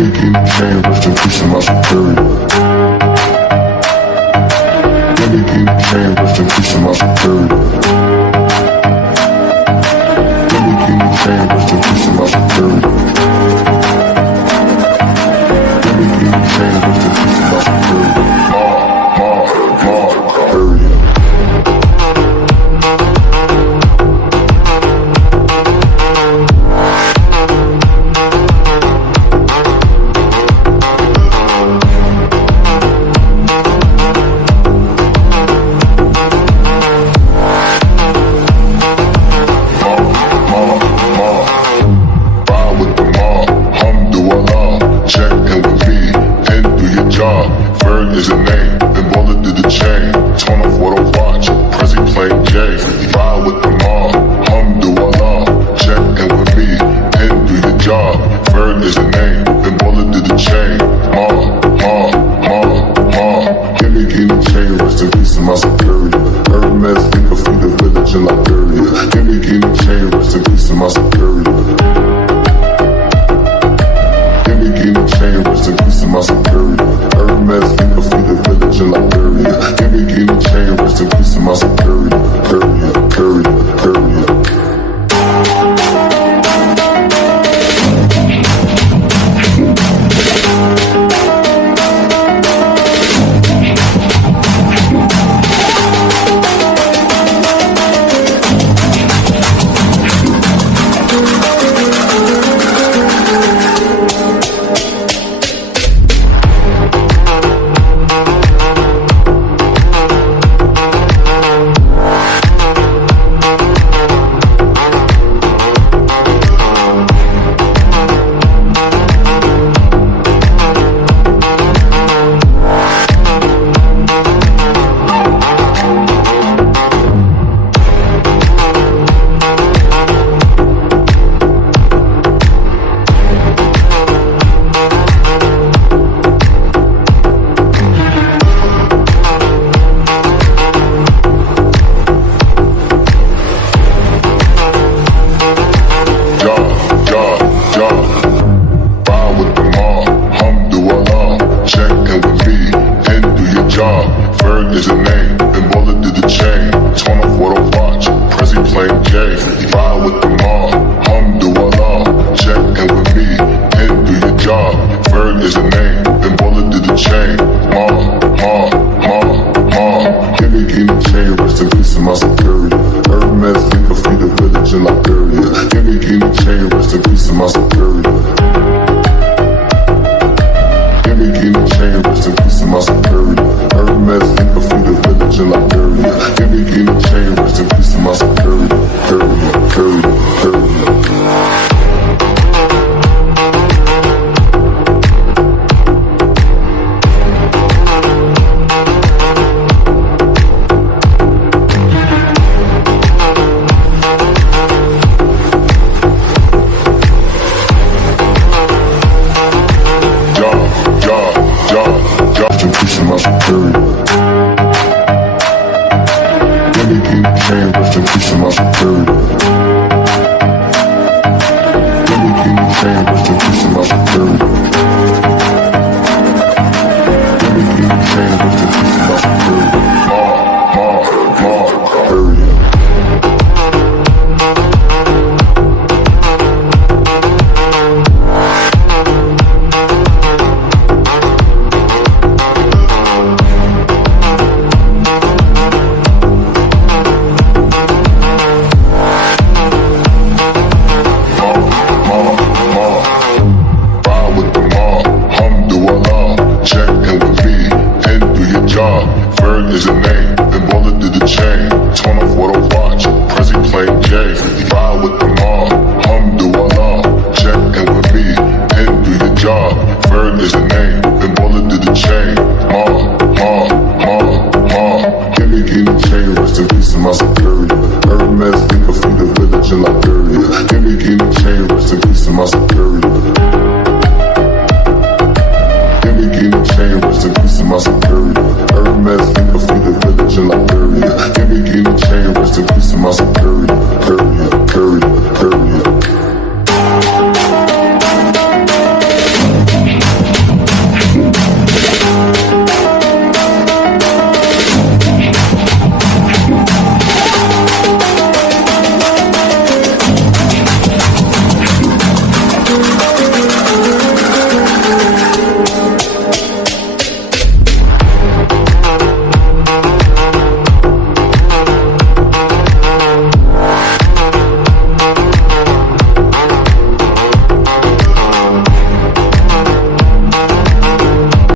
me key chain, rest in peace to my security. Give me key chain, rest in peace to my security. Give me key chain, rest in peace to my security. Give me key chain, rest in peace to my security. Area. Ferg is a name, then bullet to the chain. Turn off what I watch, Prezi plain J. Ride with the mob, alhamdulillah. Check in with me, and do your job. Ferg is a name, then bullet to the chain. Give me key chain, rest in peace to my security. Hermes, think of feed the village in Liberia. Give me key chain, rest in peace to my security. Give me key chain, rest in peace to my security. Hermes, think of feed the village in Liberia. Give me key chain, rest in peace to my security. Ferg is a name, then bullet to the chain. Turn off what I watch, Prezi plain J. Ride with the mob, alhamdulillah. Check in with me, and do your job. Ferg is a name, then bullet to the chain. Give me key chain, rest in peace to my security. Hermes, think of feed the village in Liberia. Give me key chain, rest in peace to my security. Give me key chain, rest in peace to my security. Hermes, think of feed the village in Liberia. Give me key chain, rest in peace to my security. Rest in peace to my security.